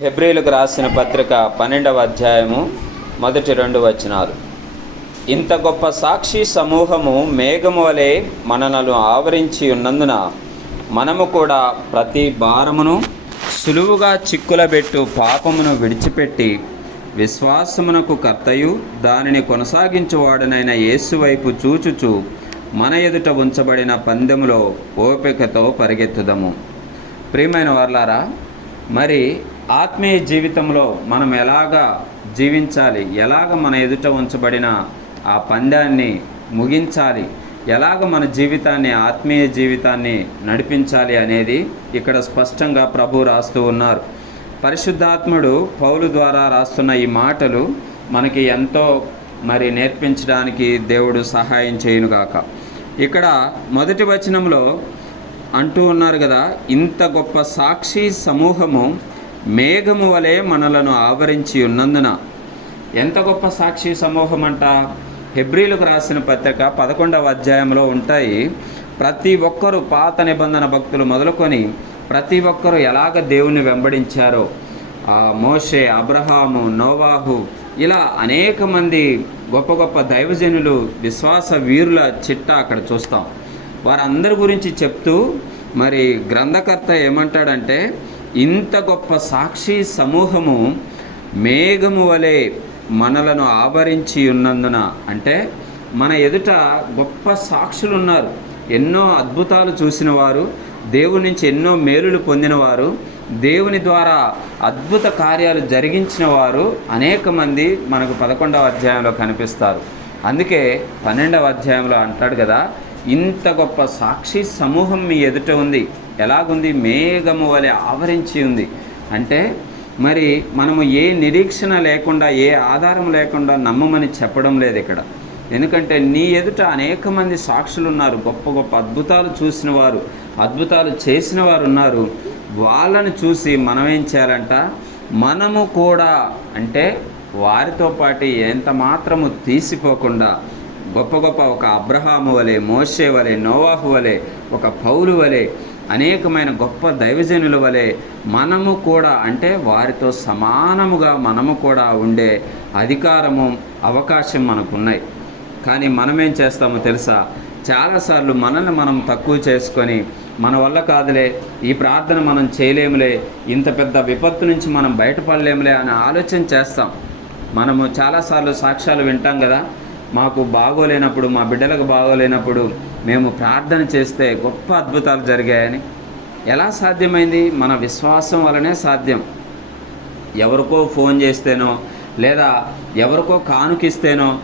హెబ్రిలకు రాసిన పత్రిక పన్నెండవ అధ్యాయము మొదటి రెండు వచనాలు. ఇంత గొప్ప సాక్షి సమూహము మేఘము వలె మనలను ఆవరించి ఉన్నందున మనము కూడా ప్రతి భారమును సులువుగా చిక్కులబెట్టు పాపమును విడిచిపెట్టి విశ్వాసమునకు కర్తయు దానిని కొనసాగించువాడనైన యేసు వైపు చూచుచు మన ఎదుట ఉంచబడిన పందెములో ఓపికతో పరిగెత్తుదము. ప్రియమైన వర్లారా మరి ఆత్మీయ జీవితంలో మనం ఎలాగా జీవించాలి? ఎలాగ మన ఎదుట ఉంచబడిన ఆ పందాన్ని ముగించాలి? ఎలాగ మన జీవితాన్ని ఆత్మీయ జీవితాన్ని నడిపించాలి అనేది ఇక్కడ స్పష్టంగా ప్రభు రాస్తూ ఉన్నారు. పరిశుద్ధాత్ముడు పౌలు ద్వారా రాస్తున్న ఈ మాటలు మనకి ఎంతో మరి నేర్పించడానికి దేవుడు సహాయం చేయునుగాక ఇక్కడ మొదటి వచనంలో అంటూ ఉన్నారు కదా ఇంత గొప్ప సాక్షి సమూహము మేఘము వలె మనలను ఆవరించి ఉన్నందున. ఎంత గొప్ప సాక్షి సమూహం అంట హెబ్రిలకు రాసిన పత్రిక పదకొండవ అధ్యాయంలో ఉంటాయి. ప్రతి ఒక్కరూ పాత నిబంధన భక్తులు మొదలుకొని ప్రతి ఒక్కరూ ఎలాగ దేవుని వెంబడించారో. ఆ మోషే అబ్రహాము నోవాహు ఇలా అనేక మంది గొప్ప గొప్ప దైవజనులు విశ్వాస వీరుల చిట్టా అక్కడ చూస్తాం. వారందరి గురించి చెప్తూ మరి గ్రంథకర్త ఏమంటాడంటే ఇంత గొప్ప సాక్షి సమూహము మేఘము వలె మనలను ఆవరించి ఉన్నందున అంటే మన ఎదుట గొప్ప సాక్షులు ఉన్నారు ఎన్నో అద్భుతాలు చూసిన వారు దేవుని నుంచి ఎన్నో మేలులు పొందినవారు దేవుని ద్వారా అద్భుత కార్యాలు జరిగించిన వారు అనేక మంది మనకు పదకొండవ అధ్యాయంలో కనిపిస్తారు. అందుకే పన్నెండవ అధ్యాయంలో అంటాడు కదా ఇంత గొప్ప సాక్షి సమూహం మీ ఎదుట ఉంది. ఎలాగుంది? మేఘము వలె ఆవరించి ఉంది. అంటే మరి మనము ఏ నిరీక్షణ లేకుండా ఏ ఆధారం లేకుండా నమ్మమని చెప్పడం లేదు ఇక్కడ. ఎందుకంటే నీ ఎదుట అనేక మంది సాక్షులు ఉన్నారు గొప్ప గొప్ప అద్భుతాలు చూసిన వారు అద్భుతాలు చేసిన వారు ఉన్నారు. వాళ్ళని చూసి మనం ఏం చేయాలంట? మనము కూడా అంటే వారితో పాటు ఎంత మాత్రము తీసిపోకుండా గొప్ప గొప్ప ఒక అబ్రహాము వలె మోషే వలె నోవాహు వలె ఒక పౌలు వలె అనేకమైన గొప్ప దైవజనుల వలె మనము కూడా అంటే వారితో సమానముగా మనము కూడా ఉండే అధికారము అవకాశం మనకున్నాయి. కానీ మనమేం చేస్తామో తెలుసా? చాలాసార్లు మనల్ని మనం తక్కువ చేసుకొని మన వల్ల కాదులే ఈ ప్రార్థన మనం చేయలేములే ఇంత పెద్ద విపత్తు నుంచి మనం బయటపడలేములే అని ఆలోచన చేస్తాం. మనము చాలాసార్లు సాక్ష్యాలు వింటాం కదా మాకు బాగోలేనప్పుడు మా బిడ్డలకు బాగోలేనప్పుడు మేము ప్రార్థన చేస్తే గొప్ప అద్భుతాలు జరిగాయని. ఎలా సాధ్యమైంది? మన విశ్వాసం వలనే సాధ్యం. ఎవరికో ఫోన్ చేస్తేనో లేదా ఎవరికో కానుకిస్తేనో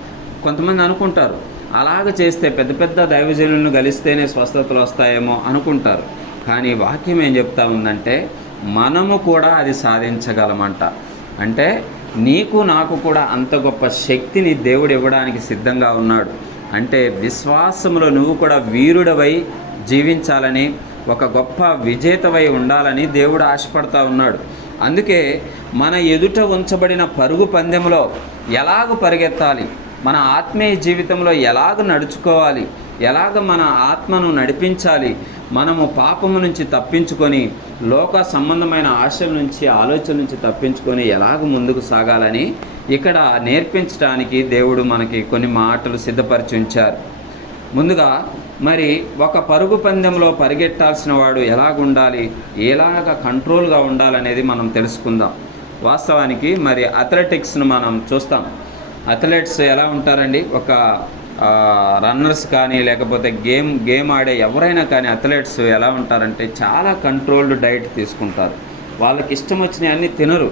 కొంతమంది అనుకుంటారు. అలాగ చేస్తే పెద్ద పెద్ద దైవజనులను గలిస్తేనే స్వస్థతలు వస్తాయేమో అనుకుంటారు. కానీ వాక్యం ఏం చెప్తా ఉందంటే మనము కూడా అది సాధించగలమంట. అంటే నీకు నాకు కూడా అంత గొప్ప శక్తిని దేవుడు ఇవ్వడానికి సిద్ధంగా ఉన్నాడు. అంటే విశ్వాసములో నువ్వు కూడా వీరుడవై జీవించాలని ఒక గొప్ప విజేతవై ఉండాలని దేవుడు ఆశపడతా ఉన్నాడు. అందుకే మన ఎదుట ఉంచబడిన పరుగు పందెంలో ఎలాగ పరిగెత్తాలి? మన ఆత్మీయ జీవితంలో ఎలాగ నడుచుకోవాలి? ఎలాగ మన ఆత్మను నడిపించాలి? మనము పాపము నుంచి తప్పించుకొని లోక సంబంధమైన ఆశల నుంచి ఆలోచన నుంచి తప్పించుకొని ఎలాగ ముందుకు సాగాలని ఇక్కడ నేర్పించడానికి దేవుడు మనకి కొన్ని మాటలు సిద్ధపరిచి ఉంచారు ముందుగా మరి ఒక పరుగు పందెంలో పరిగెట్టాల్సిన వాడు ఎలాగుండాలి? ఎలాగ కంట్రోల్గా ఉండాలనేది మనం తెలుసుకుందాం. వాస్తవానికి మరి అథ్లెటిక్స్ను మనం చూస్తాం. అథ్లెట్స్ ఎలా ఉంటారండి? ఒక రన్నర్స్ కానీ లేకపోతే గేమ్ గేమ్ ఆడే ఎవరైనా కానీ అథ్లెట్స్ ఎలా ఉంటారంటే చాలా కంట్రోల్డ్ డైట్ తీసుకుంటారు. వాళ్ళకి ఇష్టం వచ్చినవి అన్నీ తినరు.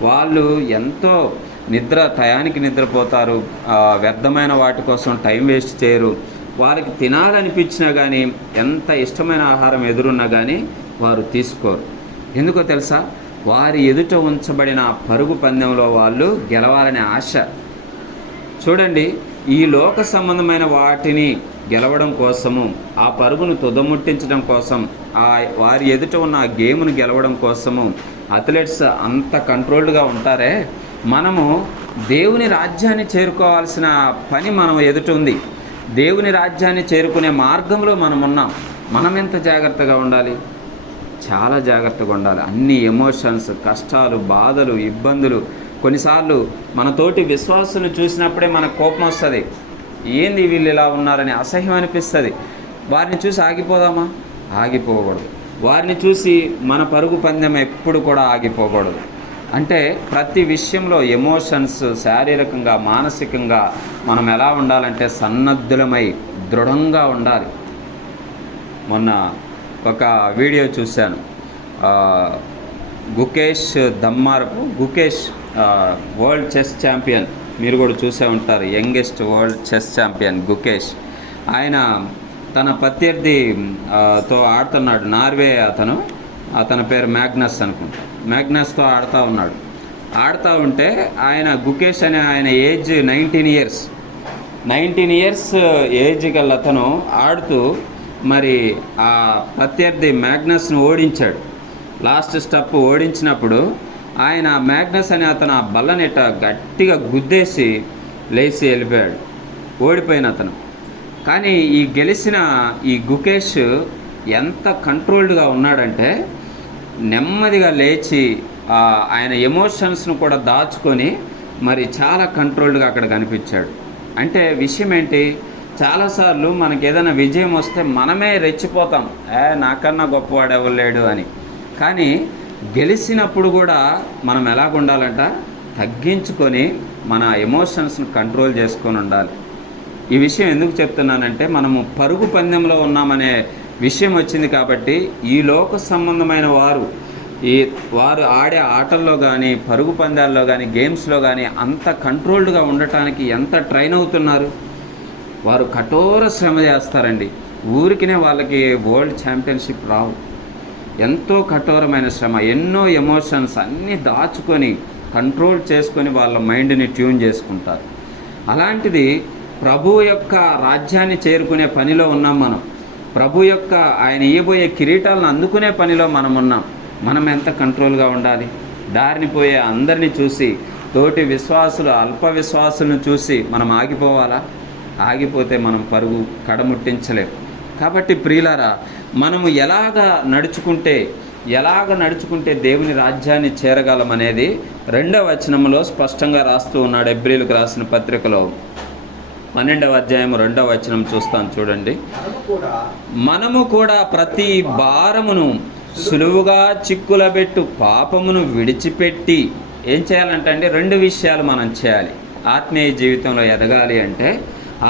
వాళ్ళు ఎంతో నిద్ర టయానికి నిద్రపోతారు. వ్యర్థమైన వాటి కోసం టైం వేస్ట్ చేయరు. వారికి తినాలనిపించినా కానీ ఎంత ఇష్టమైన ఆహారం ఎదురున్నా కానీ వారు తీసుకోరు. ఎందుకో తెలుసా? వారి ఎదుట ఉంచబడిన పరుగు పందెంలో వాళ్ళు గెలవాలనే ఆశ. చూడండి ఈ లోక సంబంధమైన వాటిని గెలవడం కోసము ఆ పరుగును తుదముట్టించడం కోసం ఆ వారి ఎదుట ఉన్న ఆ గేమ్ను గెలవడం కోసము అథ్లెట్స్ అంత కంట్రోల్డ్గా ఉంటారే? మనము దేవుని రాజ్యాన్ని చేరుకోవాల్సిన పని మనం ఎదుట ఉంది. దేవుని రాజ్యాన్ని చేరుకునే మార్గంలో మనం ఉన్నాం. మనం ఎంత జాగ్రత్తగా ఉండాలి? చాలా జాగ్రత్తగా ఉండాలి. అన్ని ఎమోషన్స్ కష్టాలు బాధలు ఇబ్బందులు కొన్నిసార్లు మన తోటి చూసినప్పుడే మనకు కోపం వస్తుంది. ఏంది వీళ్ళు ఇలా ఉన్నారని అసహ్యం అనిపిస్తుంది. వారిని చూసి ఆగిపోదామా? ఆగిపోకూడదు. వారిని చూసి మన పరుగు పందెం ఎప్పుడు కూడా ఆగిపోకూడదు. అంటే ప్రతి విషయంలో ఎమోషన్స్ శారీరకంగా మానసికంగా మనం ఎలా ఉండాలంటే సన్నద్ధులమై దృఢంగా ఉండాలి. మొన్న ఒక వీడియో చూశాను. Gukesh Dommaraju Gukesh world chess champion. మీరు కూడా చూసే ఉంటారు youngest world chess champion Gukesh. ఆయన తన ప్రత్యర్థితో ఆడుతున్నాడు నార్వే అతను. అతని పేరు మ్యాగ్నస్ అనుకుంటా. మ్యాగ్నస్తో ఆడుతూ ఉన్నాడు. ఆడుతూ ఉంటే ఆయన గుకేష్ అనే ఆయన age nineteen years. Nineteen years age గల అతను ఆడుతూ మరి ఆ ప్రత్యర్థి మ్యాగ్నస్ను ఓడించాడు. లాస్ట్ స్టెప్ ఓడించినప్పుడు ఆయన మ్యాగ్నస్ అనే అతను ఆ బల్లనిట గట్టిగా గుద్దేసి లేచి వెళ్ళిపోయాడు. ఓడిపోయిన అతను. కానీ ఈ గెలిచిన ఈ గుకేష్ ఎంత కంట్రోల్డ్గా ఉన్నాడంటే నెమ్మదిగా లేచి ఆయన ఎమోషన్స్ను కూడా దాచుకొని మరి చాలా కంట్రోల్డ్గా అక్కడ కనిపించాడు. అంటే విషయం ఏంటి? చాలాసార్లు మనకి ఏదైనా విజయం వస్తే మనమే రెచ్చిపోతాం. ఏ నాకన్నా గొప్పవాడు ఎవరు లేడు అని. కానీ గెలిచినప్పుడు కూడా మనం ఎలాగ ఉండాలంట తగ్గించుకొని మన ఎమోషన్స్ను కంట్రోల్ చేసుకొని ఉండాలి. ఈ విషయం ఎందుకు చెప్తున్నానంటే మనము పరుగు పందెంలో ఉన్నామనే విషయం వచ్చింది కాబట్టి ఈ లోక సంబంధమైన వారు ఈ వారు ఆడే ఆటల్లో కానీ పరుగు పందాల్లో కానీ గేమ్స్లో కానీ అంత కంట్రోల్డ్గా ఉండటానికి ఎంత ట్రైన్ అవుతున్నారు? వారు కఠోర శ్రమ చేస్తారండి. ఊరికినే వాళ్ళకి వరల్డ్ ఛాంపియన్షిప్ రావు. ఎంతో కఠోరమైన శ్రమ ఎన్నో ఎమోషన్స్ అన్నీ దాచుకొని కంట్రోల్ చేసుకొని వాళ్ళ మైండ్ని ట్యూన్ చేసుకుంటారు. అలాంటిది ప్రభు యొక్క రాజ్యాన్ని చేరుకునే పనిలో ఉన్నాం మనం. ప్రభు యొక్క ఆయన ఇయ్యబోయే కిరీటాలను అందుకునే పనిలో మనం ఉన్నాం మనం ఎంత కంట్రోల్గా ఉండాలి? దారిని పోయే అందరినీ చూసి తోటి విశ్వాసులు అల్ప విశ్వాసులను చూసి మనం ఆగిపోవాలా? ఆగిపోతే మనం పరుగు కడముట్టించలేం. కాబట్టి ప్రియులారా మనము ఎలాగ నడుచుకుంటే ఎలాగ నడుచుకుంటే దేవుని రాజ్యాన్ని చేరగలమనేది రెండవ వచనంలో స్పష్టంగా రాస్తూ ఉన్నాడు ఎబ్రిల్కి రాసిన పత్రికలో. పన్నెండవ అధ్యాయం రెండవ వచనం చూస్తాను చూడండి. మనము కూడా ప్రతి భారమును సులువుగా చిక్కులబెట్టు పాపమును విడిచిపెట్టి ఏం చేయాలంటే రెండు విషయాలు మనం చేయాలి. ఆత్మీయ జీవితంలో ఎదగాలి అంటే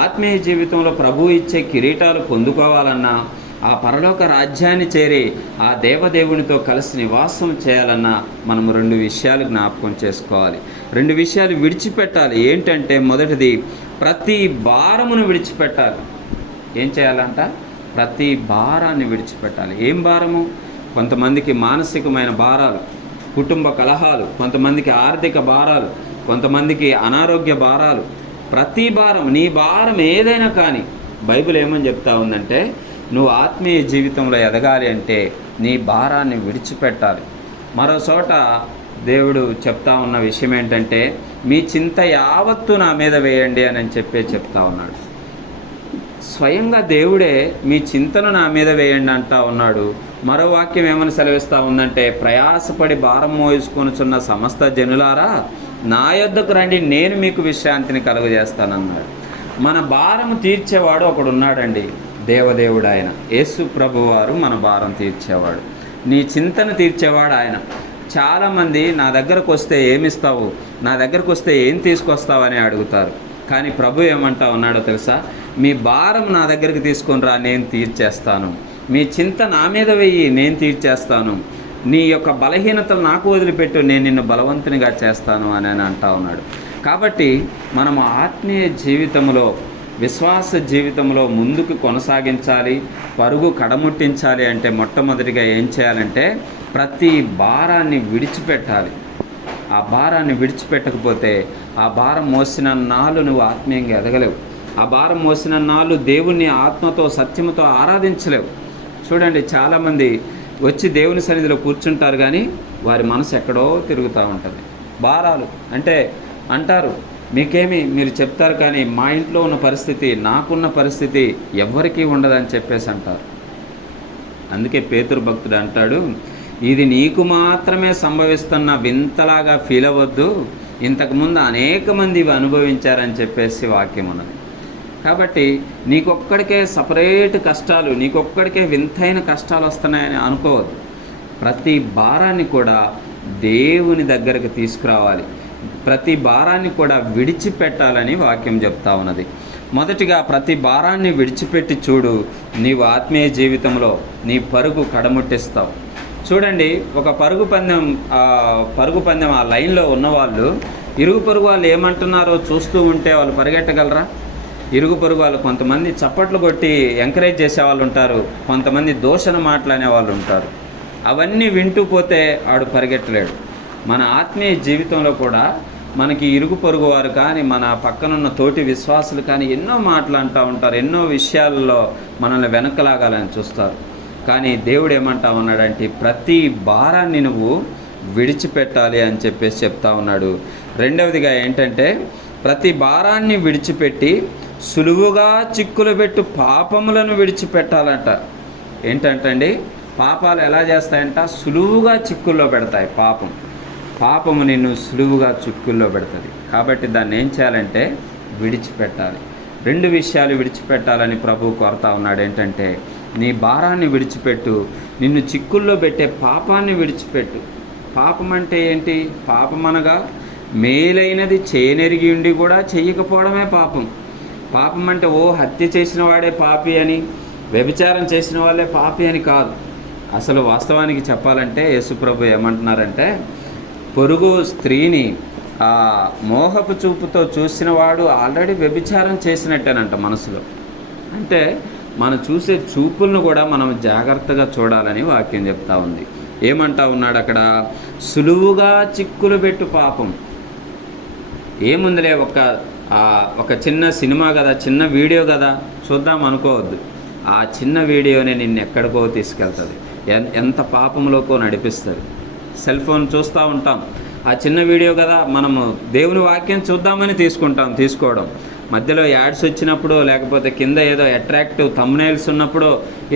ఆత్మీయ జీవితంలో ప్రభు ఇచ్చే కిరీటాలు పొందుకోవాలన్నా ఆ పరలోక రాజ్యాన్ని చేరి ఆ దేవదేవునితో కలిసి నివాసం చేయాలన్నా మనము రెండు విషయాలు జ్ఞాపకం చేసుకోవాలి. రెండు విషయాలు విడిచిపెట్టాలి. ఏంటంటే మొదటిది ప్రతి భారమును విడిచిపెట్టాలి. ఏం చేయాలంట? ప్రతి భారాన్ని విడిచిపెట్టాలి. ఏం భారము? కొంతమందికి మానసికమైన భారాలు కుటుంబ కలహాలు కొంతమందికి ఆర్థిక భారాలు కొంతమందికి అనారోగ్య భారాలు. ప్రతి భారం నీ భారం ఏదైనా కానీ బైబిల్ ఏమని చెప్తా ఉందంటే నువ్వు ఆత్మీయ జీవితంలో ఎదగాలి అంటే నీ భారాన్ని విడిచిపెట్టాలి. మరో చోట దేవుడు చెప్తా ఉన్న విషయం ఏంటంటే మీ చింత యావత్తు నా మీద వేయండి అని చెప్పే చెప్తా ఉన్నాడు. స్వయంగా దేవుడే మీ చింతను నా మీద వేయండి అంటా ఉన్నాడు. మరో వాక్యం ఏమని సెలవిస్తా ఉందంటే ప్రయాసపడి భారం మోసుకొనుచున్న సమస్త జనులారా నా యొద్దకు రండి నేను మీకు విశ్రాంతిని కలుగజేస్తానన్నాడు. మన భారం తీర్చేవాడు ఒకడు ఉన్నాడండి దేవదేవుడు ఆయన. యేసు ప్రభువారు మన భారం తీర్చేవాడు. నీ చింతను తీర్చేవాడు ఆయన. చాలామంది నా దగ్గరకు వస్తే ఏమిస్తావు? నా దగ్గరకు వస్తే ఏం తీసుకొస్తావు అని అడుగుతారు. కానీ ప్రభు ఏమంటా ఉన్నాడో తెలుసా? మీ భారం నా దగ్గరికి తీసుకొని రా నేను తీర్చేస్తాను. మీ చింత నా మీద వెయ్యి నేను తీర్చేస్తాను. నీ యొక్క బలహీనతలు నాకు వదిలిపెట్టు నేను నిన్ను బలవంతునిగా చేస్తాను అని అని అంటా ఉన్నాడు. కాబట్టి మనము ఆత్మీయ జీవితంలో విశ్వాస జీవితంలో ముందుకు కొనసాగించాలి పరుగు కడముట్టించాలి అంటే మొట్టమొదటిగా ఏం చేయాలంటే ప్రతి భారాన్ని విడిచిపెట్టాలి. ఆ భారాన్ని విడిచిపెట్టకపోతే ఆ భారం మోసిన నాళ్ళు నువ్వు ఆత్మీయంగా ఎదగలేవు. ఆ భారం మోసిన నాళ్ళు దేవుణ్ణి ఆత్మతో సత్యముతో ఆరాధించలేవు. చూడండి చాలామంది వచ్చి దేవుని సన్నిధిలో కూర్చుంటారు కానీ వారి మనసు ఎక్కడో తిరుగుతూ ఉంటుంది. భారాలు అంటే అంటారు మీకేమి మీరు చెప్తారు కానీ మా ఇంట్లో ఉన్న పరిస్థితి నాకున్న పరిస్థితి ఎవ్వరికీ ఉండదని చెప్పేసి అంటారు. అందుకే పేతురు భక్తుడు అంటాడు ఇది నీకు మాత్రమే సంభవిస్తున్న వింతలాగా ఫీల్ అవ్వద్దు. ఇంతకుముందు అనేక మంది ఇవి అనుభవించారని చెప్పేసి వాక్యం ఉన్నది. కాబట్టి నీకొక్కడికే సపరేట్ కష్టాలు నీకొక్కడికే వింతైన కష్టాలు వస్తున్నాయని అనుకోవద్దు. ప్రతి భారాన్ని కూడా దేవుని దగ్గరకు తీసుకురావాలి. ప్రతి భారాన్ని కూడా విడిచిపెట్టాలని వాక్యం చెప్తా ఉన్నది. మొదటిగా ప్రతి భారాన్ని విడిచిపెట్టి చూడు. నీవు ఆత్మీయ జీవితంలో నీ పరుగు కడముట్టిస్తావు. చూడండి ఒక పరుగు పందెం పరుగు పందెం ఆ లైన్లో ఉన్నవాళ్ళు ఇరుగు పొరుగు వాళ్ళు ఏమంటున్నారో చూస్తూ ఉంటే వాళ్ళు పరిగెట్టగలరా? ఇరుగు పొరుగు వాళ్ళు కొంతమంది చప్పట్లు కొట్టి ఎంకరేజ్ చేసే వాళ్ళు ఉంటారు కొంతమంది దోషణ మాట్లాడే వాళ్ళు ఉంటారు. అవన్నీ వింటూ పోతే ఆడు పరిగెట్టలేడు. మన ఆత్మీయ జీవితంలో కూడా మనకి ఇరుగు పొరుగు వారు కానీ మన పక్కనున్న తోటి విశ్వాసులు కానీ ఎన్నో మాటలు అంటూ ఉంటారు ఎన్నో విషయాల్లో మనల్ని వెనకలాగాలని చూస్తారు. కానీ దేవుడు ఏమంటా ఉన్నాడంటే ప్రతి భారాన్ని నువ్వు విడిచిపెట్టాలి అని చెప్పేసి చెప్తా ఉన్నాడు. రెండవదిగా ఏంటంటే ప్రతి భారాన్ని విడిచిపెట్టి సులువుగా చిక్కులు పెట్టు పాపములను విడిచిపెట్టాలంట. ఏంటంటండి పాపాలు ఎలా చేస్తాయంట? సులువుగా చిక్కుల్లో పెడతాయి పాపం. పాపము నిన్ను సులువుగా చిక్కుల్లో పెడుతుంది. కాబట్టి దాన్ని ఏం చేయాలంటే విడిచిపెట్టాలి. రెండు విషయాలు విడిచిపెట్టాలని ప్రభు కోరుతా ఉన్నాడు. ఏంటంటే నీ భారాన్ని విడిచిపెట్టు. నిన్ను చిక్కుల్లో పెట్టే పాపాన్ని విడిచిపెట్టు. పాపం అంటే ఏంటి? పాపం అనగా మేలైనది చేయనెరిగి ఉండి కూడా చేయకపోవడమే పాపం. పాపం అంటే ఓ హత్య చేసిన వాడే పాపి అని వ్యభిచారం చేసిన వాళ్ళే పాపి అని కాదు. అసలు వాస్తవానికి చెప్పాలంటే యేసుప్రభు ఏమంటున్నారంటే పొరుగు స్త్రీని ఆ మోహపు చూపుతో చూసిన వాడు ఆల్రెడీ వ్యభిచారం చేసినట్టేనంట మనసులో. అంటే మనం చూసే చూపులను కూడా మనం జాగ్రత్తగా చూడాలని వాక్యం చెప్తా ఉంది. ఏమంటా ఉన్నాడు అక్కడ? సులువుగా చిక్కులు పెట్టు పాపం. ఏముందిలే ఒక ఒక చిన్న సినిమా కదా చిన్న వీడియో కదా? చూద్దాం అనుకోవద్దు. ఆ చిన్న వీడియోనే నిన్ను ఎక్కడికో తీసుకెళ్తుంది. ఎంత పాపంలోకో నడిపిస్తుంది. సెల్ ఫోన్ చూస్తూ ఉంటాం. ఆ చిన్న వీడియో కదా మనము దేవుని వాక్యం చూద్దామని తీసుకుంటాం తీసుకోవడం. మధ్యలో యాడ్స్ వచ్చినప్పుడు లేకపోతే కింద ఏదో అట్రాక్టివ్ తమ్నైల్స్ ఉన్నప్పుడు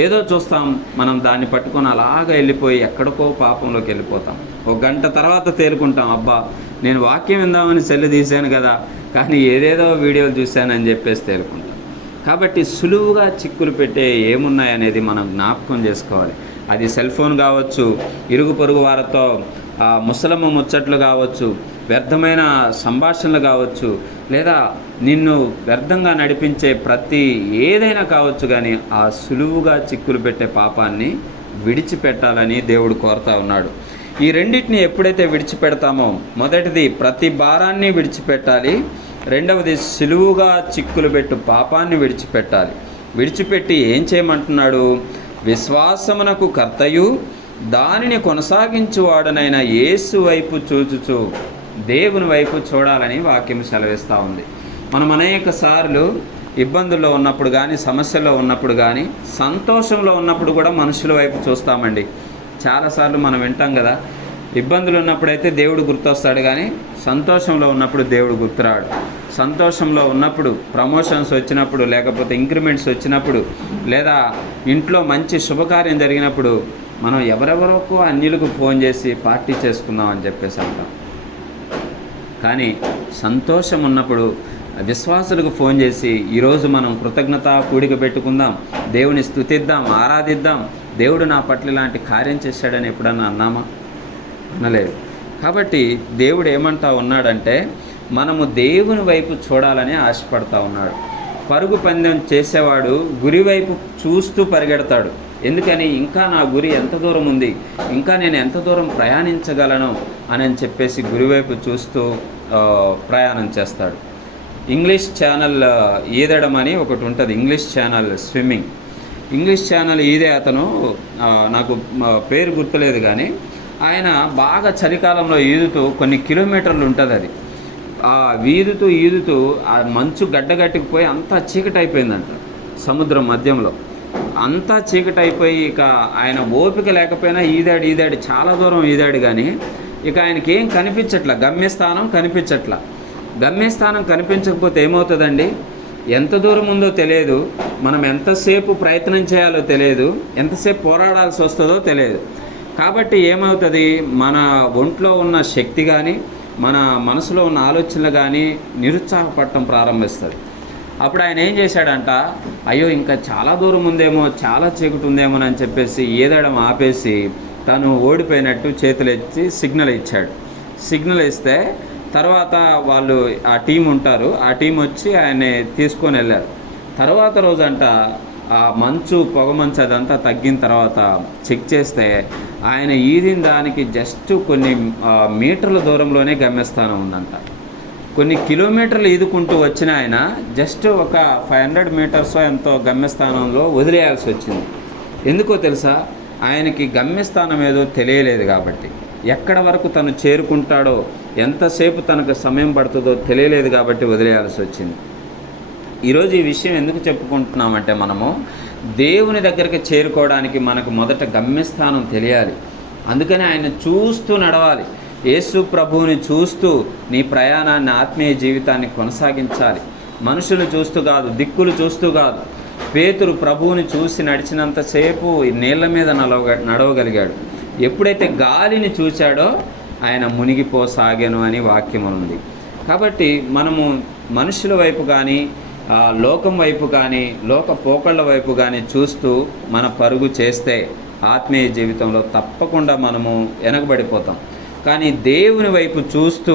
ఏదో చూస్తాం మనం దాన్ని పట్టుకొని అలాగా వెళ్ళిపోయి ఎక్కడికో పాపంలోకి వెళ్ళిపోతాం. ఒక గంట తర్వాత తేలుకుంటాం అబ్బా నేను వాక్యం విందామని సెల్ తీశాను కదా కానీ ఏదేదో వీడియోలు చూశానని చెప్పేసి తేలుకుంటాం. కాబట్టి సులువుగా చిక్కులు పెట్టే ఏమున్నాయనేది మనం జ్ఞాపకం చేసుకోవాలి. అది సెల్ ఫోన్ కావచ్చు ఇరుగు పొరుగు వారితో ముసలమ్మ ముచ్చట్లు కావచ్చు వ్యర్థమైన సంభాషణలు కావచ్చు లేదా నిన్ను వ్యర్థంగా నడిపించే ప్రతి ఏదైనా కావచ్చు కానీ ఆ సులువుగా చిక్కులు పెట్టే పాపాన్ని విడిచిపెట్టాలని దేవుడు కోరుతా ఉన్నాడు. ఈ రెండింటిని ఎప్పుడైతే విడిచిపెడతామో మొదటిది ప్రతి భారాన్ని విడిచిపెట్టాలి రెండవది సులువుగా చిక్కులు పెట్టు పాపాన్ని విడిచిపెట్టాలి. విడిచిపెట్టి ఏం చేయమంటున్నాడు? విశ్వాసమునకు కర్తయు దానిని కొనసాగించువాడనైన యేసు వైపు చూచుచు దేవుని వైపు చూడాలని వాక్యం సెలవిస్తూ ఉంది. మనం అనేక సార్లు ఇబ్బందుల్లో ఉన్నప్పుడు కానీ సమస్యల్లో ఉన్నప్పుడు కానీ సంతోషంలో ఉన్నప్పుడు కూడా మనుషుల వైపు చూస్తామండి. చాలాసార్లు మనం వింటాం కదా ఇబ్బందులు ఉన్నప్పుడైతే దేవుడు గుర్తొస్తాడు కానీ సంతోషంలో ఉన్నప్పుడు దేవుడు గుర్తురాడు. సంతోషంలో ఉన్నప్పుడు ప్రమోషన్స్ వచ్చినప్పుడు లేకపోతే ఇంక్రిమెంట్స్ వచ్చినప్పుడు లేదా ఇంట్లో మంచి శుభకార్యం జరిగినప్పుడు మనం ఎవరెవరికో అన్యులకు ఫోన్ చేసి పార్టీ చేసుకుందాం అని చెప్పేసి అంటాం. కానీ సంతోషం ఉన్నప్పుడు విశ్వాసులకు ఫోన్ చేసి ఈరోజు మనం కృతజ్ఞత కూడిక పెట్టుకుందాం దేవుని స్థుతిద్దాం ఆరాధిద్దాం దేవుడు నా పట్ల ఇలాంటి కార్యం చేశాడని ఎప్పుడన్నా అన్నామా? అనలేదు. కాబట్టి దేవుడు ఏమంటా ఉన్నాడంటే మనము దేవుని వైపు చూడాలని ఆశపడతా ఉన్నాడు. పరుగు పందెం చేసేవాడు గురి వైపు చూస్తూ పరిగెడతాడు. ఎందుకని? ఇంకా నా గురి ఎంత దూరం ఉంది? ఇంకా నేను ఎంత దూరం ప్రయాణించగలను? అని అని చెప్పేసి గురివైపు చూస్తూ ప్రయాణం చేస్తాడు. ఇంగ్లీష్ ఛానల్ ఈదడం అని ఒకటి ఉంటుంది. English channel swimming. English channel ఈదే అతను. నాకు పేరు గుర్తులేదు కానీ ఆయన బాగా చలికాలంలో ఈదుతూ కొన్ని కిలోమీటర్లు ఉంటుంది అది. ఆ వీధుతూ ఈదుతూ ఆ మంచు గడ్డగట్టుకుపోయి అంతా చీకటి అయిపోయిందంట సముద్రం మధ్యంలో. అంతా చీకటి అయిపోయి ఇక ఆయన ఓపిక లేకపోయినా ఈదాడు ఈదాడు చాలా దూరం ఈదాడు కానీ ఇక ఆయనకి ఏం కనిపించట్ల? గమ్యస్థానం కనిపించట్ల. గమ్యస్థానం కనిపించకపోతే ఏమవుతుందండి? ఎంత దూరం ఉందో తెలియదు. మనం ఎంతసేపు ప్రయత్నం చేయాలో తెలియదు. ఎంతసేపు పోరాడాల్సి వస్తుందో తెలియదు. కాబట్టి ఏమవుతుంది? మన ఒంట్లో ఉన్న శక్తి కానీ మన మనసులో ఉన్న ఆలోచనలు కానీ నిరుత్సాహపడటం ప్రారంభిస్తుంది. అప్పుడు ఆయన ఏం చేశాడంట? అయ్యో ఇంకా చాలా దూరం ఉందేమో చాలా చీకటి ఉందేమో అని చెప్పేసి ఏదడం ఆపేసి తను ఓడిపోయినట్టు చేతులు ఎత్తి సిగ్నల్ ఇచ్చాడు. సిగ్నల్ ఇస్తే తర్వాత వాళ్ళు ఆ టీం ఉంటారు. ఆ టీం వచ్చి ఆయన్ని తీసుకొని వెళ్ళారు. తర్వాత రోజంట ఆ మంచు పొగ మంచు అదంతా తగ్గిన తర్వాత చెక్ చేస్తే ఆయన ఈదిన దానికి జస్ట్ కొన్ని మీటర్ల దూరంలోనే గమ్యస్థానం ఉందంట. కొన్ని కిలోమీటర్లు ఈదుకుంటూ వచ్చిన ఆయన జస్ట్ ఒక ఫైవ్ హండ్రెడ్ మీటర్స్ ఎంతో గమ్యస్థానంలో వదిలేయాల్సి వచ్చింది. ఎందుకో తెలుసా? ఆయనకి గమ్యస్థానం ఏదో తెలియలేదు కాబట్టి. ఎక్కడ వరకు తను చేరుకుంటాడో ఎంతసేపు తనకు సమయం పడుతుందో తెలియలేదు కాబట్టి వదిలేయాల్సి వచ్చింది. ఈరోజు ఈ విషయం ఎందుకు చెప్పుకుంటున్నామంటే మనము దేవుని దగ్గరికి చేరుకోవడానికి మనకు మొదట గమ్యస్థానం తెలియాలి. అందుకని ఆయన చూస్తూ నడవాలి. యేసు ప్రభువుని చూస్తూ నీ ప్రయాణాన్ని ఆత్మీయ జీవితాన్ని కొనసాగించాలి. మనుషులు చూస్తూ కాదు దిక్కులు చూస్తూ కాదు. పేతురు ప్రభువుని చూసి నడిచినంతసేపు నీళ్ళ మీద నడవగ నడవగలిగాడు. ఎప్పుడైతే గాలిని చూశాడో ఆయన మునిగిపోసాగాను అని వాక్యం ఉంది కాబట్టి మనము మనుషుల వైపు కానీ లోకం వైపు కానీ లోక పోకళ్ళ వైపు కానీ చూస్తూ మన పరుగు చేస్తే ఆత్మీయ జీవితంలో తప్పకుండా మనము వెనకబడిపోతాం కానీ దేవుని వైపు చూస్తూ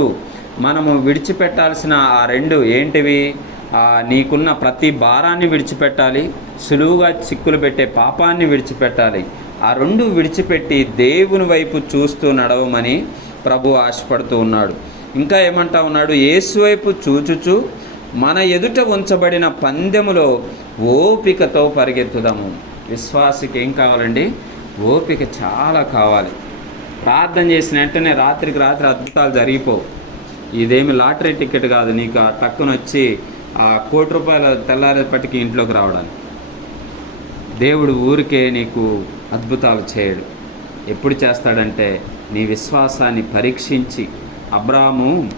మనము విడిచిపెట్టాల్సిన ఆ రెండు ఏంటివి? నీకున్న ప్రతి భారాన్ని విడిచిపెట్టాలి సులువుగా చిక్కులు పెట్టే పాపాన్ని విడిచిపెట్టాలి. ఆ రెండు విడిచిపెట్టి దేవుని వైపు చూస్తూ నడవమని ప్రభు ఆశపడుతూ ఉన్నాడు. ఇంకా ఏమంటా ఉన్నాడు? యేసు వైపు చూచుచు మన ఎదుట ఉంచబడిన పందెములో ఓపికతో పరిగెత్తుదాము. విశ్వాసికి ఏం కావాలండి? ఓపిక చాలా కావాలి. ప్రార్థన చేసిన వెంటనే రాత్రికి రాత్రి అద్భుతాలు జరిగిపోవు. ఇదేమి లాటరీ టికెట్ కాదు నీకు ఆ టక్కునొచ్చి వచ్చి ఆ కోటి రూపాయల తెల్లారేపటికి ఇంట్లోకి రావడానికి. దేవుడు ఊరికే నీకు అద్భుతాలు చేయడు. ఎప్పుడు చేస్తాడంటే నీ విశ్వాసాన్ని పరీక్షించి అబ్రాము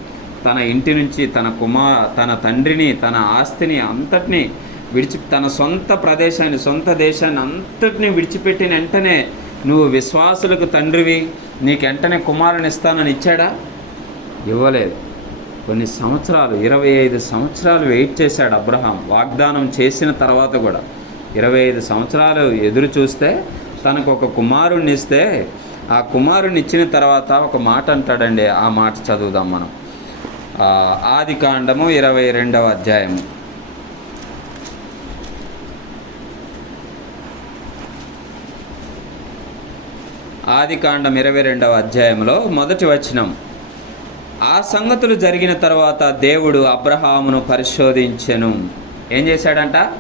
తన ఇంటి నుంచి తన కుమార్ తన తండ్రిని తన ఆస్తిని అంతటిని విడిచి తన సొంత ప్రదేశాన్ని సొంత దేశాన్ని అంతటిని విడిచిపెట్టిన వెంటనే నువ్వు విశ్వాసులకు తండ్రివి నీకు వెంటనే కుమారుని ఇస్తానని ఇచ్చాడా? ఇవ్వలేదు. కొన్ని సంవత్సరాలు ఇరవై ఐదు సంవత్సరాలు వెయిట్ చేశాడు అబ్రహాం. వాగ్దానం చేసిన తర్వాత కూడా ఇరవై ఐదు సంవత్సరాలు ఎదురు చూస్తే తనకు ఒక కుమారుణ్ణి ఇస్తే ఆ కుమారుని ఇచ్చిన తర్వాత ఒక మాట అంటాడండి ఆ మాట చదువుదాం మనం. ఆది కాండము ఇరవై రెండవ అధ్యాయము. ఆది కాండం ఇరవై రెండవ అధ్యాయంలో మొదటి వచనం. ఆ సంగతులు జరిగిన తర్వాత దేవుడు అబ్రహామును పరిశోధించెను. ఏం చేశాడంట?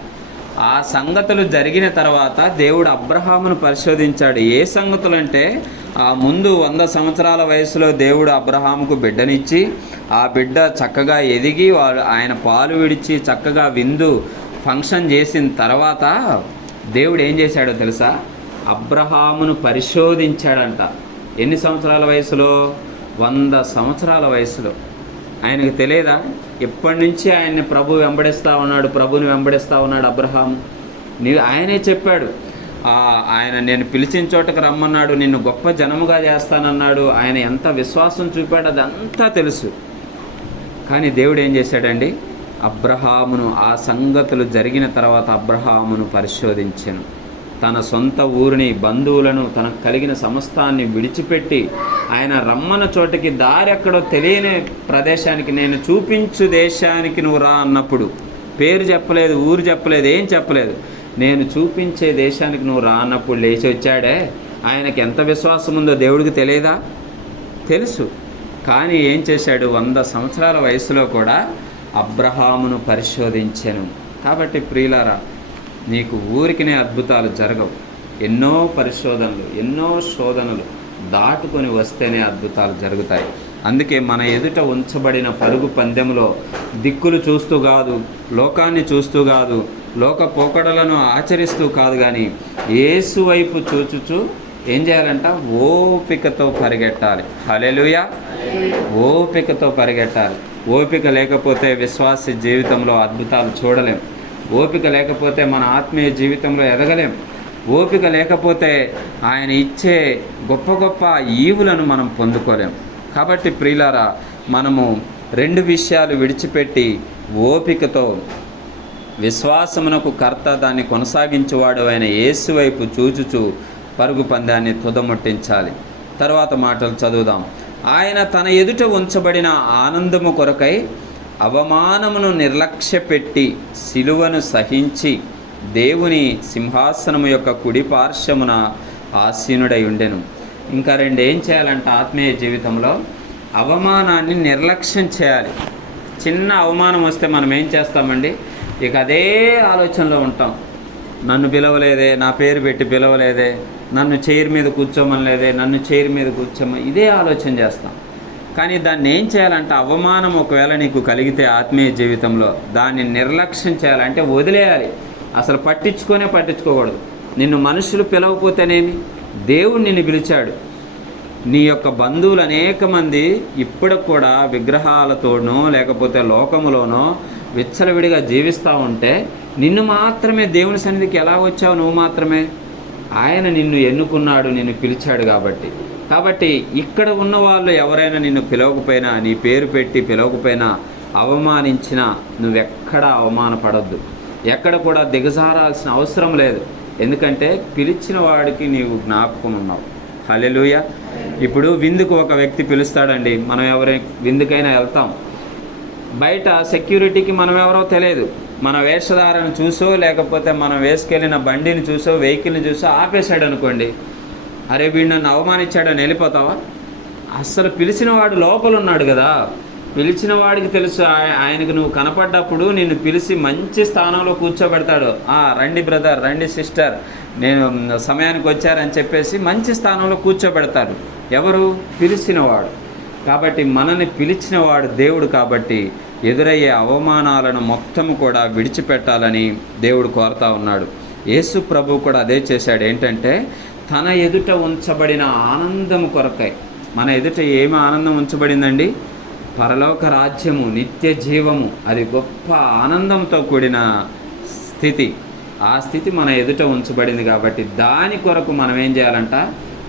ఆ సంగతులు జరిగిన తర్వాత దేవుడు అబ్రహామును పరిశోధించాడు. ఏ సంగతులు అంటే ఆ ముందు వంద సంవత్సరాల వయసులో దేవుడు అబ్రహాముకు బిడ్డనిచ్చి ఆ బిడ్డ చక్కగా ఎదిగి వాడు ఆయన పాలు విడిచి చక్కగా విందు ఫంక్షన్ చేసిన తర్వాత దేవుడు ఏం చేశాడో తెలుసా? అబ్రహామును పరిశోధించాడంట. ఎన్ని సంవత్సరాల వయసులో? వంద సంవత్సరాల వయసులో. ఆయనకు తెలియదా? ఎప్పటి నుంచి ఆయన్ని ప్రభు వెంబడిస్తూ ఉన్నాడు ప్రభుని వెంబడిస్తా ఉన్నాడు అబ్రహాం నీ ఆయనే చెప్పాడు ఆయన నేను పిలిచిన చోటకు రమ్మన్నాడు నిన్ను గొప్ప జనముగా చేస్తానన్నాడు ఆయన ఎంత విశ్వాసం చూపాడు అదంతా తెలుసు. కానీ దేవుడు ఏం చేశాడండి? అబ్రహామును ఆ సంగతులు జరిగిన తర్వాత అబ్రహామును పరిశోధించెను. తన సొంత ఊరిని బంధువులను తనకు కలిగిన సమస్తాన్ని విడిచిపెట్టి ఆయన రమ్మన చోటికి దారి ఎక్కడో తెలియని ప్రదేశానికి నేను చూపించు దేశానికి నువ్వు రా అన్నప్పుడు పేరు చెప్పలేదు ఊరు చెప్పలేదు ఏం చెప్పలేదు. నేను చూపించే దేశానికి నువ్వు రా అన్నప్పుడు లేచి వచ్చాడే. ఆయనకి ఎంత విశ్వాసం ఉందో దేవుడికి తెలియదా? తెలుసు. కానీ ఏం చేశాడు? వంద సంవత్సరాల వయసులో కూడా అబ్రహామును పరిశోధించాను. కాబట్టి ప్రియులారా నీకు ఊరికినే అద్భుతాలు జరగవు. ఎన్నో పరిశోధనలు ఎన్నో శోధనలు. దాటుకొని వస్తేనే అద్భుతాలు జరుగుతాయి. అందుకే మన ఎదుట ఉంచబడిన పరుగు పందెంలో దిక్కులు చూస్తూ కాదు లోకాన్ని చూస్తూ కాదు లోక పోకడలను ఆచరిస్తూ కాదు కానీ ఏసు వైపు చూచుచు ఏం చేయాలంట? ఓపికతో పరిగెట్టాలి. హలెలుయా ఓపికతో పరిగెట్టాలి. ఓపిక లేకపోతే విశ్వాస జీవితంలో అద్భుతాలు చూడలేం. ఓపిక లేకపోతే మన ఆత్మీయ జీవితంలో ఎదగలేం. ఓపిక లేకపోతే ఆయన ఇచ్చే గొప్ప గొప్ప ఈవులను మనం పొందుకోలేం. కాబట్టి ప్రియులారా మనము రెండు విషయాలు విడిచిపెట్టి ఓపికతో విశ్వాసమునకు కర్త దాన్ని కొనసాగించువాడు అయిన యేసు వైపు చూచుచు పరుగు పందాన్ని తుదముట్టించాలి. తర్వాత మాటలు చదువుదాం. ఆయన తన ఎదుట ఉంచబడిన ఆనందము కొరకై అవమానమును నిర్లక్ష్యపెట్టి సిలువను సహించి దేవుని సింహాసనము యొక్క కుడి పార్శ్వమున ఆసీనుడై ఉండెను. ఇంకా రెండు ఏం చేయాలంటే ఆత్మీయ జీవితంలో? అవమానాన్ని నిర్లక్ష్యం చేయాలి. చిన్న అవమానం వస్తే మనం ఏం చేస్తామండి? ఇక అదే ఆలోచనలో ఉంటాం. నన్ను పిలవలేదే నా పేరు పెట్టి పిలవలేదే నన్ను చైర్ మీద కూర్చోమనలేదే నన్ను చైర్ మీద కూర్చోమ ఇదే ఆలోచన చేస్తాం. కానీ దాన్ని ఏం చేయాలంటే? అవమానం ఒకవేళ నీకు కలిగితే ఆత్మీయ జీవితంలో దాన్ని నిర్లక్ష్యం చేయాలంటే వదిలేయాలి. అసలు పట్టించుకొనే పట్టించుకోకూడదు. నిన్ను మనుషులు పిలవకపోతేనేమి? దేవుడు నిన్ను పిలిచాడు. నీ యొక్క బంధువులు అనేక మంది ఇప్పటికి కూడా విగ్రహాలతోనో లేకపోతే లోకములోనో విచ్చలవిడిగా జీవిస్తూ ఉంటే నిన్ను మాత్రమే దేవుని సన్నిధికి ఎలా వచ్చావు? నువ్వు మాత్రమే. ఆయన నిన్ను ఎన్నుకున్నాడు నిన్ను పిలిచాడు కాబట్టి. కాబట్టి ఇక్కడ ఉన్న వాళ్ళు ఎవరైనా నిన్ను పిలవకపోయినా నీ పేరు పెట్టి పిలవకపోయినా అవమానించినా నువ్వెక్కడా అవమానపడద్దు. ఎక్కడ కూడా దిగజారాల్సిన అవసరం లేదు. ఎందుకంటే పిలిచిన వాడికి నీవు జ్ఞాపకం ఉన్నావు. హలెలుయ ఇప్పుడు విందుకు ఒక వ్యక్తి పిలుస్తాడండి. మనం ఎవరి విందుకైనా వెళ్తాం. బయట సెక్యూరిటీకి మనం ఎవరో తెలియదు. మన వేషధారను చూసో లేకపోతే మనం వేసుకెళ్ళిన బండిని చూసో వెహికల్ని చూసో ఆపేశాడు అనుకోండి. అరే వీడు నన్ను అవమానించాడని వెళ్ళిపోతావా? అస్సలు పిలిచిన వాడు లోపల ఉన్నాడు కదా. పిలిచిన వాడికి తెలుసు ఆయనకు నువ్వు కనపడ్డప్పుడు నిన్ను పిలిచి మంచి స్థానంలో కూర్చోబెడతాడు. ఆ రండి బ్రదర్ రండి సిస్టర్ నేను సమయానికి వచ్చారని చెప్పేసి మంచి స్థానంలో కూర్చోబెడతాడు. ఎవరు? పిలిచినవాడు. కాబట్టి మనల్ని పిలిచినవాడు దేవుడు కాబట్టి ఎదురయ్యే అవమానాలను మొత్తం కూడా విడిచిపెట్టాలని దేవుడు కోరుతా ఉన్నాడు. యేసు ప్రభు కూడా అదే చేశాడు. ఏంటంటే తన ఎదుట ఉంచబడిన ఆనందం కొరకై. మన ఎదుట ఏమి ఆనందం ఉంచబడిందండి? పరలోక రాజ్యము నిత్య జీవము అది గొప్ప ఆనందంతో కూడిన స్థితి. ఆ స్థితి మన ఎదుట ఉంచబడింది కాబట్టి దాని కొరకు మనం ఏం చేయాలంట?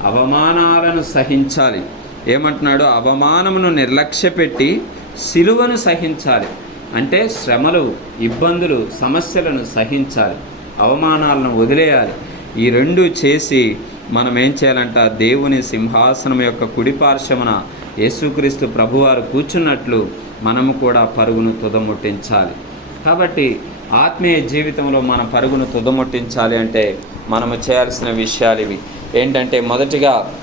అవమానాలను సహించాలి. ఏమంటున్నాడు? అవమానమును నిర్లక్ష్యపెట్టి సిలువను సహించాలి. అంటే శ్రమలు ఇబ్బందులు సమస్యలను సహించాలి. అవమానాలను వదిలేయాలి. ఈ రెండు చేసి మనం ఏం చేయాలంట? దేవుని సింహాసనం యొక్క కుడిపార్శ్వమున యేసుక్రీస్తు ప్రభువారు కూర్చున్నట్లు మనము కూడా పరుగును తుదముట్టించాలి. కాబట్టి ఆత్మీయ జీవితంలో మన పరుగును తుదముట్టించాలి అంటే మనము చేయాల్సిన విషయాలు ఇవి. ఏంటంటే మొదటిగా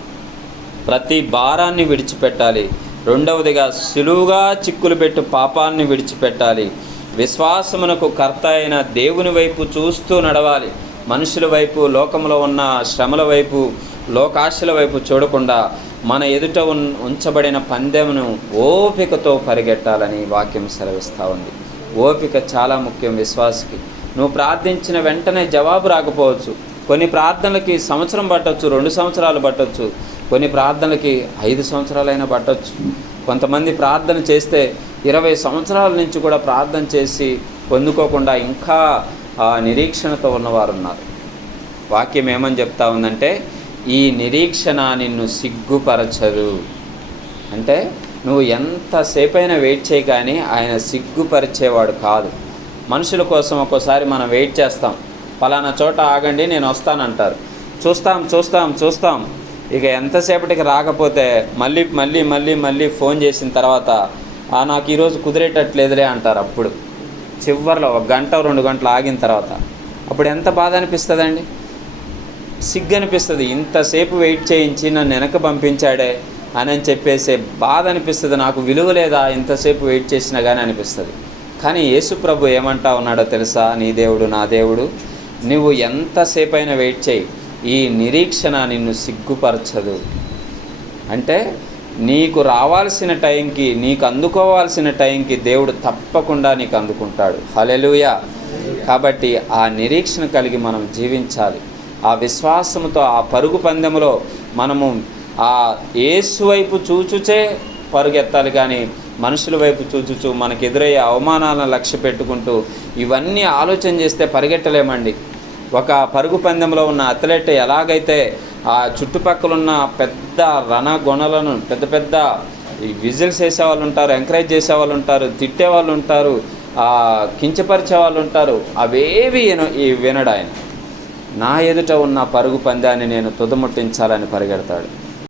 ప్రతి భారాన్ని విడిచిపెట్టాలి. రెండవదిగా సులువుగా చిక్కులు పెట్టు పాపాన్ని విడిచిపెట్టాలి. విశ్వాసమునకు కర్త అయిన దేవుని వైపు చూస్తూ నడవాలి. మనుషుల వైపు లోకంలో ఉన్న శ్రమల వైపు లోకాశల వైపు చూడకుండా మన ఎదుట ఉన్ ఉంచబడిన పందెమును ఓపికతో పరిగెట్టాలని వాక్యం సెలవిస్తూ ఉంది. ఓపిక చాలా ముఖ్యం విశ్వాసకి. నువ్వు ప్రార్థించిన వెంటనే జవాబు రాకపోవచ్చు. కొన్ని ప్రార్థనలకి సంవత్సరం పట్టవచ్చు రెండు సంవత్సరాలు పట్టవచ్చు కొన్ని ప్రార్థనలకి ఐదు సంవత్సరాలైనా పట్టవచ్చు కొంతమంది ప్రార్థన చేస్తే ఇరవై సంవత్సరాల నుంచి కూడా ప్రార్థన చేసి పొందుకోకుండా ఇంకా నిరీక్షణతో ఉన్నవారు ఉన్నారు వాక్యం ఏమని చెప్తా ఉందంటే ఈ నిరీక్షణ నిన్ను సిగ్గుపరచదు. అంటే నువ్వు ఎంతసేపైనా వెయిట్ చేయి కానీ ఆయన సిగ్గుపరిచేవాడు కాదు. మనుషుల కోసం ఒక్కోసారి మనం వెయిట్ చేస్తాం. పలానా చోట ఆగండి నేను వస్తానంటారు. చూస్తాం చూస్తాం చూస్తాం. ఇక ఎంతసేపటికి రాకపోతే మళ్ళీ మళ్ళీ మళ్ళీ మళ్ళీ ఫోన్ చేసిన తర్వాత "ఆ, నాకు ఈరోజు కుదిరేటట్లేదులే అంటారు అప్పుడు. చివరిలో ఒక గంట రెండు గంటలు ఆగిన తర్వాత. అప్పుడు ఎంత బాధ అనిపిస్తుందండి? సిగ్గు అనిపిస్తుంది ఇంతసేపు వెయిట్ చేయించి నన్ను వెనక పంపించాడే అని అని చెప్పేసే బాధ అనిపిస్తుంది. నాకు విలువ లేదా ఇంతసేపు వెయిట్ చేసినా కానీ అనిపిస్తుంది. కానీ యేసు ప్రభు ఏమంటా ఉన్నాడో తెలుసా? నీ దేవుడు నా దేవుడు నువ్వు ఎంతసేపు అయినా వెయిట్ చేయి. ఈ నిరీక్షణ నిన్ను సిగ్గుపరచదు. అంటే నీకు రావాల్సిన టైంకి నీకు అందుకోవాల్సిన టైంకి దేవుడు తప్పకుండా నీకు అందుకుంటాడు. హలెలుయా కాబట్టి ఆ నిరీక్షణ కలిగి మనం జీవించాలి. ఆ విశ్వాసముతో ఆ పరుగు పందెములో మనము ఆ ఏసు వైపు చూచుచే పరుగెత్తాలి కానీ మనుషుల వైపు చూచుచూ మనకు ఎదురయ్యే అవమానాలను లక్ష్య పెట్టుకుంటూ ఇవన్నీ ఆలోచన చేస్తే పరిగెట్టలేమండి ఒక పరుగు పందెంలో ఉన్న అథ్లెట్ ఎలాగైతే ఆ చుట్టుపక్కలున్న పెద్ద రణగొణలను పెద్ద పెద్ద విజిల్స్ వేసేవాళ్ళు ఉంటారు ఎంకరేజ్ చేసే వాళ్ళు ఉంటారు తిట్టే వాళ్ళు ఉంటారు కించపరిచే వాళ్ళు ఉంటారు అవేవి విన- ఈ వినడు ఆయన. నా ఎదుట ఉన్న పరుగు పందాన్ని నేను తుదముట్టించాలని పరిగెడతాడు.